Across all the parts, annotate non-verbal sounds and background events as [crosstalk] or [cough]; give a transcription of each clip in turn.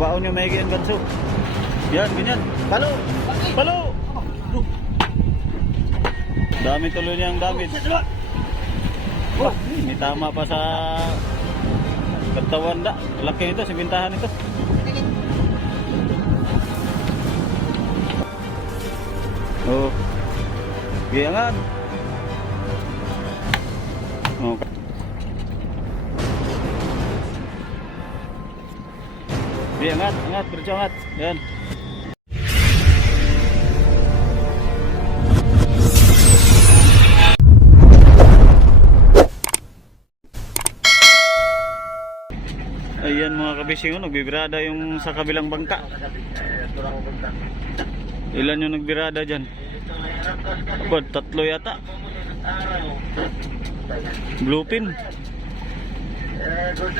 Babaon yung maigi ang ganso. Yan, ganyan. Palo! Palo! Dami tuloy niyang damage. Oh, may tama pa sa katawan da. Laki nito, sa bintahan ito. Oh. Giangan. Oh. Sige, angat, angat, diretso angat. Yan. Ayan mga kabising, oh, nagbibirada yung sa kabilang bangka. Ilan yung nagbirada dyan? Bad, tatlo yata. Bluepin.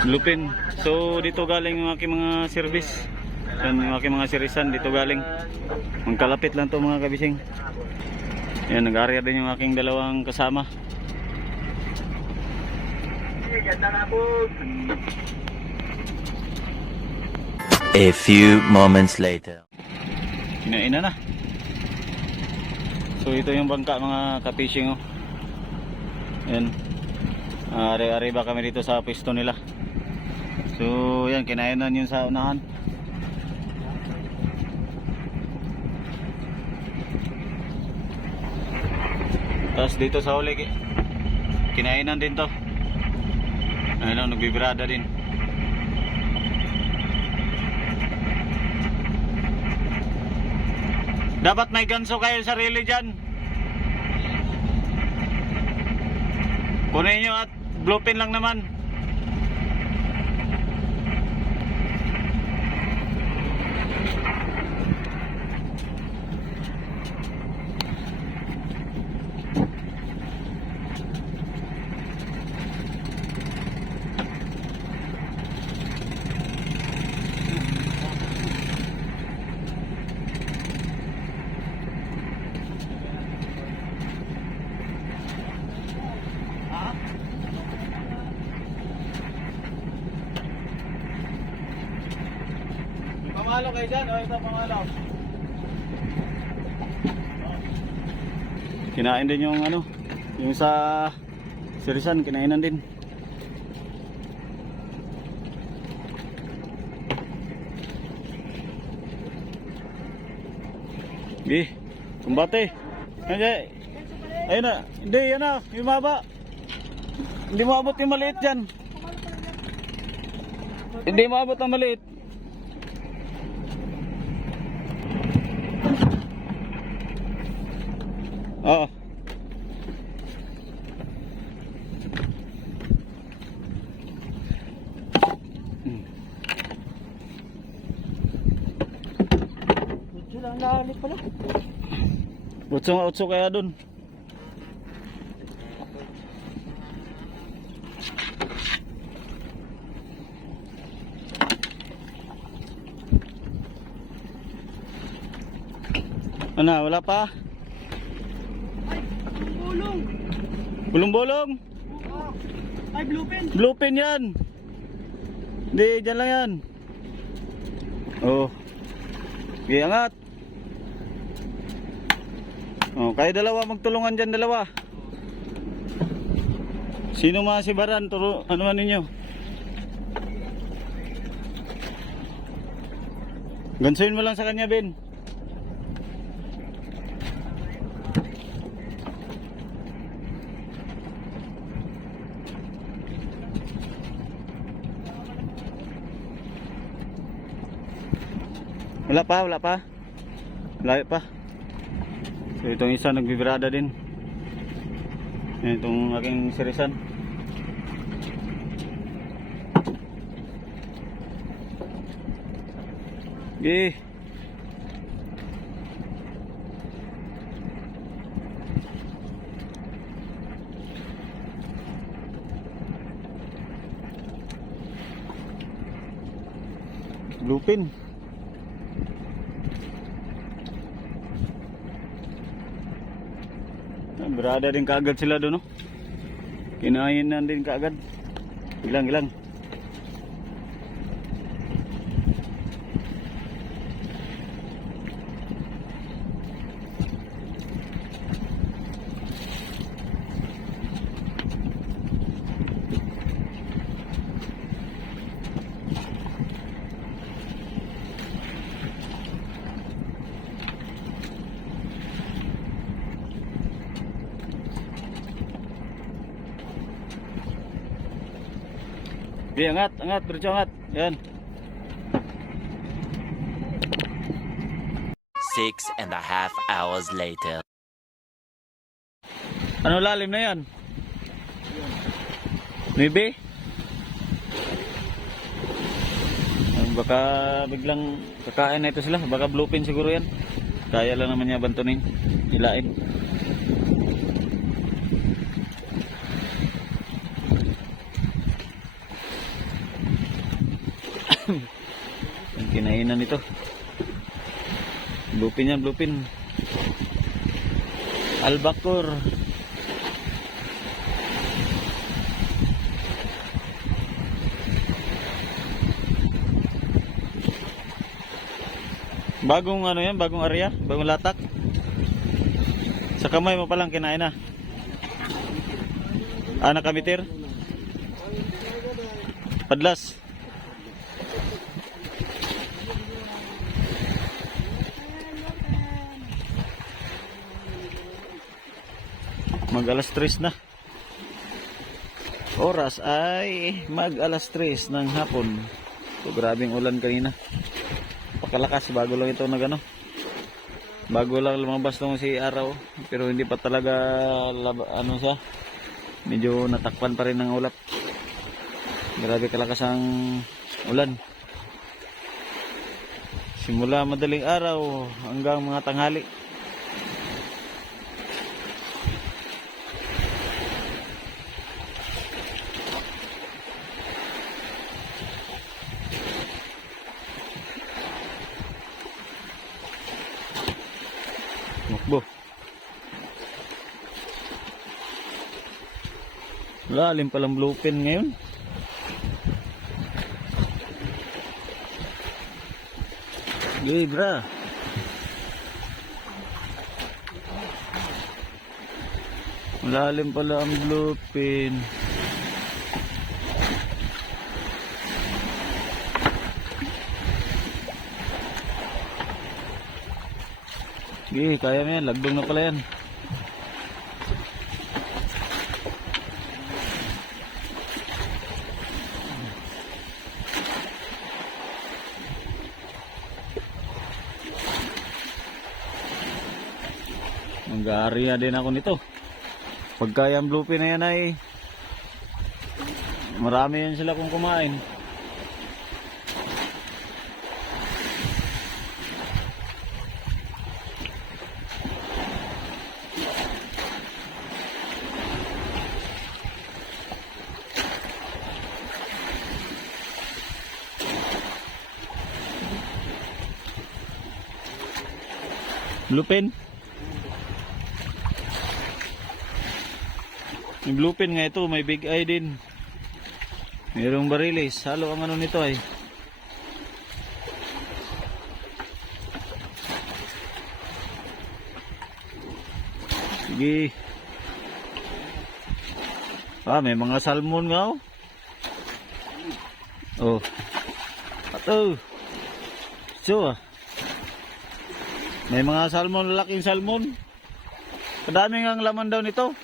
Bluepin. So dito galing yung aking mga service. Yan yung aking mga sirisan dito galing. Magkalapit lang to mga kabising. Yan, nag-area din yung aking dalawang kasama. A few moments later. Kinain na na. So ito yung bangka mga kapishing oh. Yan. Are-are ba kami dito sa pisto nila. So yan kinainan yun sa unahan. Tapos dito sa huli ki- kinainan din to. Ayun, nagbibirada din. Dapat may ganso kayo sarili dyan. Kunin nyo at bluepin lang naman. Pamalo kayo dyan, o ito pamalo. Kinain din yung ano, yung sa sirisan, kinainan din. Di, kumbate. Ayun, ayun na, hindi, yan na, yung. Hindi mo abot yung maliit dyan. Hindi mo abot ang maliit. Oo. Hmm. Lalit pala. Utso nga utso kaya dun. Ano, wala pa? Bulong! Bulong-bulong? Oo. Ay, bluepin! Bluepin yan. Hindi, dyan lang yan. Oh. Okay, angat. Oh, kayo dalawa magtulungan dyan dalawa. Sino mga si Baran? Turo, ano man ninyo? Gansuin mo lang sa kanya, Ben. Wala pa, wala pa. Layo pa. So itong isa nagbibirada din. Itong aking sirisan. Okay. Bluepin. Berada din kaagad sila doon, no? Kinain na din kaagad. Ilang, ilang. Di, angat, angat, diretso angat. Yan. Six and a half hours later. Ano lalim na yan? Maybe? Baka biglang kakain na ito sila. Baka bluefin siguro yan. Kaya lang naman niya bantunin. Ilain. Kinainan nito. Bluefin yan, bluefin. Albacore. Bagong ano yan, bagong area, bagong latak. Sa kamay mo palang kinain na. Ah, nakamitir? Padlas. Mag alas 3 na. Oras ay mag alas 3 ng hapon. So, grabing ulan kanina. Pakalakas bago lang ito nagano. Bago lang lumabas nung si araw pero hindi pa talaga lab- ano siya. Medyo natakpan pa rin ng ulap. Grabe kalakas ang ulan. Simula madaling araw hanggang mga tanghali. Lalim palang bluefin ngayon. Libra. Lalim pala ang bluefin. Sige, kaya mo yan. Lagdong na pala yan. Mag-aari na din ako nito. Pagka yung bluefin na yan ay marami yan sila kung kumain. Bluefin? May bluefin nga ito, may big eye din. Mayroong barilis. Halo ang ano nito ay. Sige. Ah, may mga salmon nga oh. Oh. Ato. So ah. May mga salmon, lalaking salmon. Kadaming ang laman daw nito.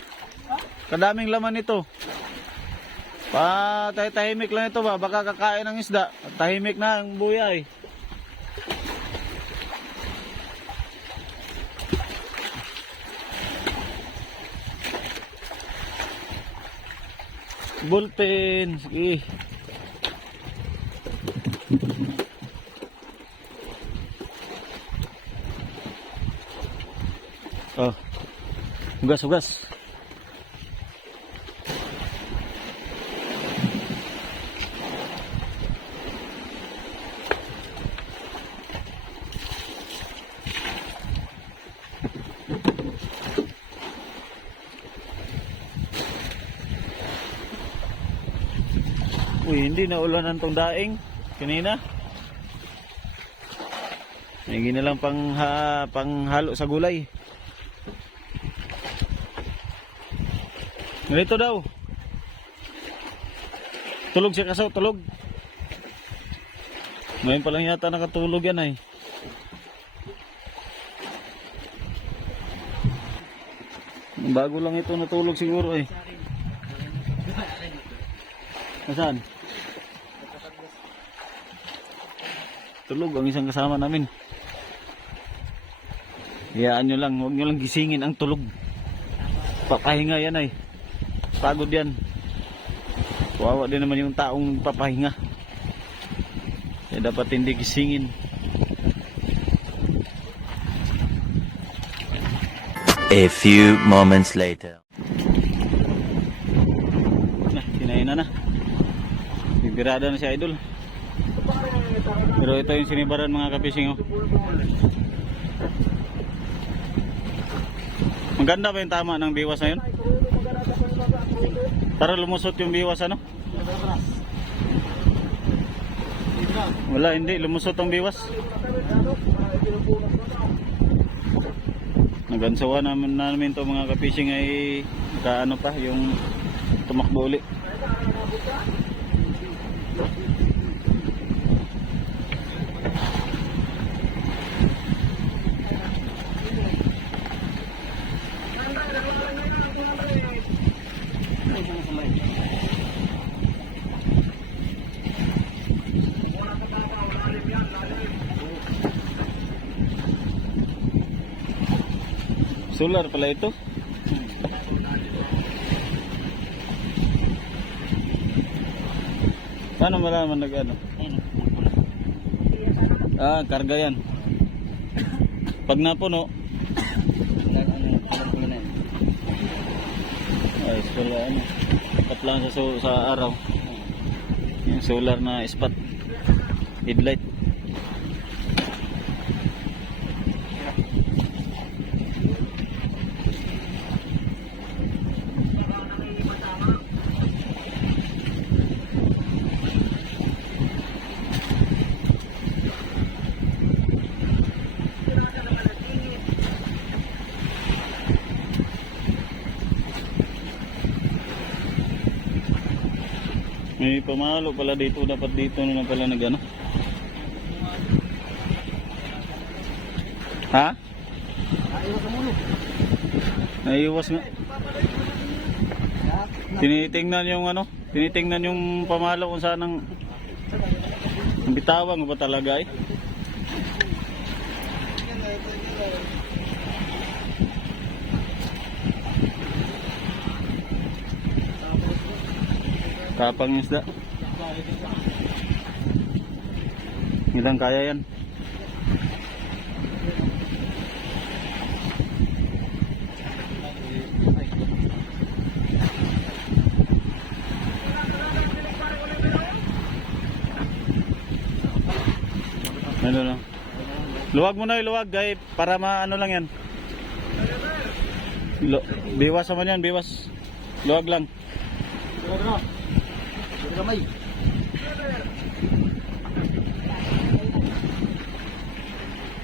Kadaming laman nito. Pa, tayo tahimik lang ito ba? Baka kakain ng isda. Tahimik na ang buya eh. Bullpen. Sige. Oh. Hugas, hugas. Hindi na ulanan tong daing kanina. May ginalang pang ha, pang sa gulay. Ganito daw. Tulog siya kaso, tulog. Ngayon pa lang yata nakatulog yan ay. Bago lang ito natulog siguro eh. Nasaan? Tulog ang isang kasama namin. Hayaan nyo lang, huwag nyo lang gisingin ang tulog. Papahinga yan ay. Pagod yan. Kawawa din naman yung taong papahinga. Kaya dapat hindi gisingin. A few moments later. Na, sinayin na na. Bibirada na si Idol. Pero ito yung sinibaran mga kapising oh. Maganda ba yung tama ng biwas na yun? Para lumusot yung biwas ano? Wala, hindi. Lumusot ang biwas. Nagansawa namin namin to mga kapising ay kaano pa yung tumakbo uli. Solar pala ito. Paano malaman nag ano? Ah, karga yan. Pag napuno, ay solar ano. Tapat lang sa, sa araw. Yung solar na spot. Headlight. May pamalo pala dito. Dapat dito na pala nag ano. Ha? Naiiwas nga. Tinitingnan yung ano, tinitingnan yung pamalo kung saan ang ang bitawan ba talaga eh. Kapang isda. Ilang kaya yan? Ano lang. Luwag mo na iluwag, guy, para maano lang yan. Lu biwas naman yan, biwas. Luwag lang.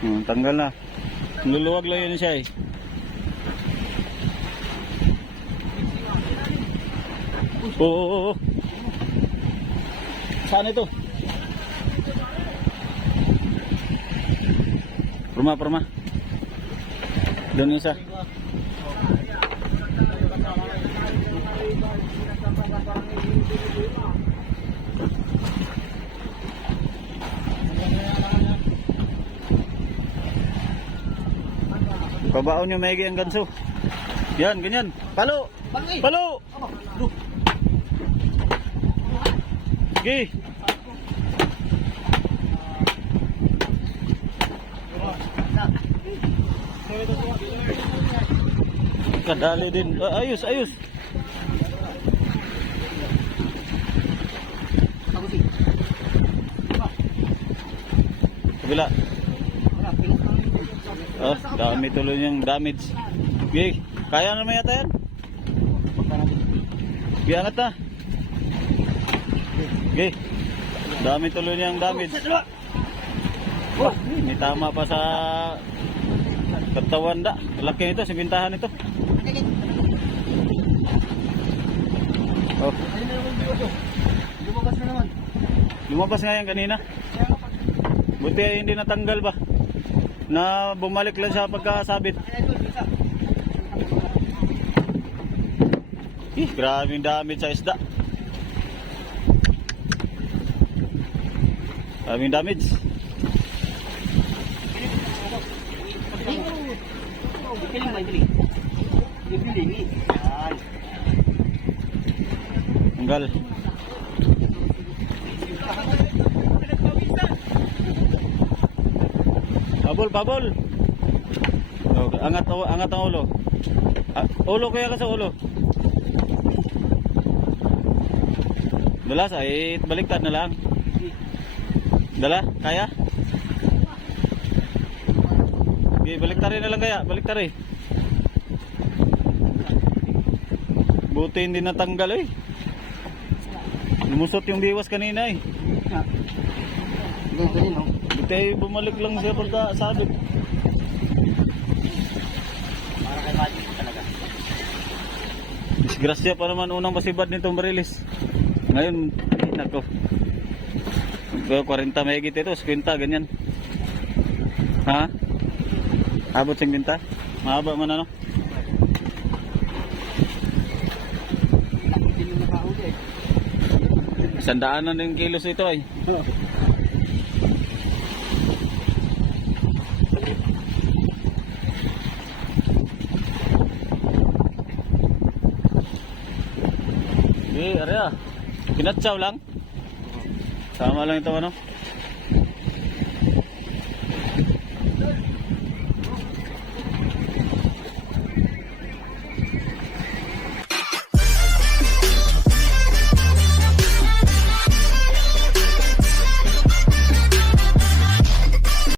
Hmm, tanggal na. Luluwag lang yun siya eh. Oo, oo, oo. Saan ito? Perma, perma. Doon isa. Pabaon nyo maigi ang ganso. Yan, ganyan. Palo! Palo! Sige. Kadali din. Ah, ayos, ayos. Kabila. Oh, dami tuloy niyang damage. Okay, kaya naman yata yan. Okay, angat na. Okay. Dami tuloy niyang damage. Oh, may tama pa sa katawan da. Laki nito, simintahan ito. Oh, Lumabas na naman. lumabas nga yan kanina. Buti ay hindi natanggal ba? Na bumalik lang siya pagkasabit. Eh, grabe yung damage sa isda. Grabe yung damage. Tanggal. Tanggal. Pabol, pabol. Oh, angat, angat ang ulo. Ah, ulo kaya ka sa ulo. Dala sa eh, baliktad na lang. Dala, kaya? Okay, baliktarin na lang kaya, baliktarin. Buti hindi natanggal eh. Lumusot yung diwas kanina eh. Ganyan, ganyan, no? Buti ay bumalik lang siya pagka sabit. Para kay Magic talaga. Disgrasya pa naman unang pasibad nitong Marilis. Ngayon, eh, nako. Pero 40 may higit ito, 50 ganyan. Ha? Abot 50? Mahaba man ano? Sandaan na yung kilos ito ay. Eh, [laughs] area. Kinatsaw lang. Sama lang ito ano.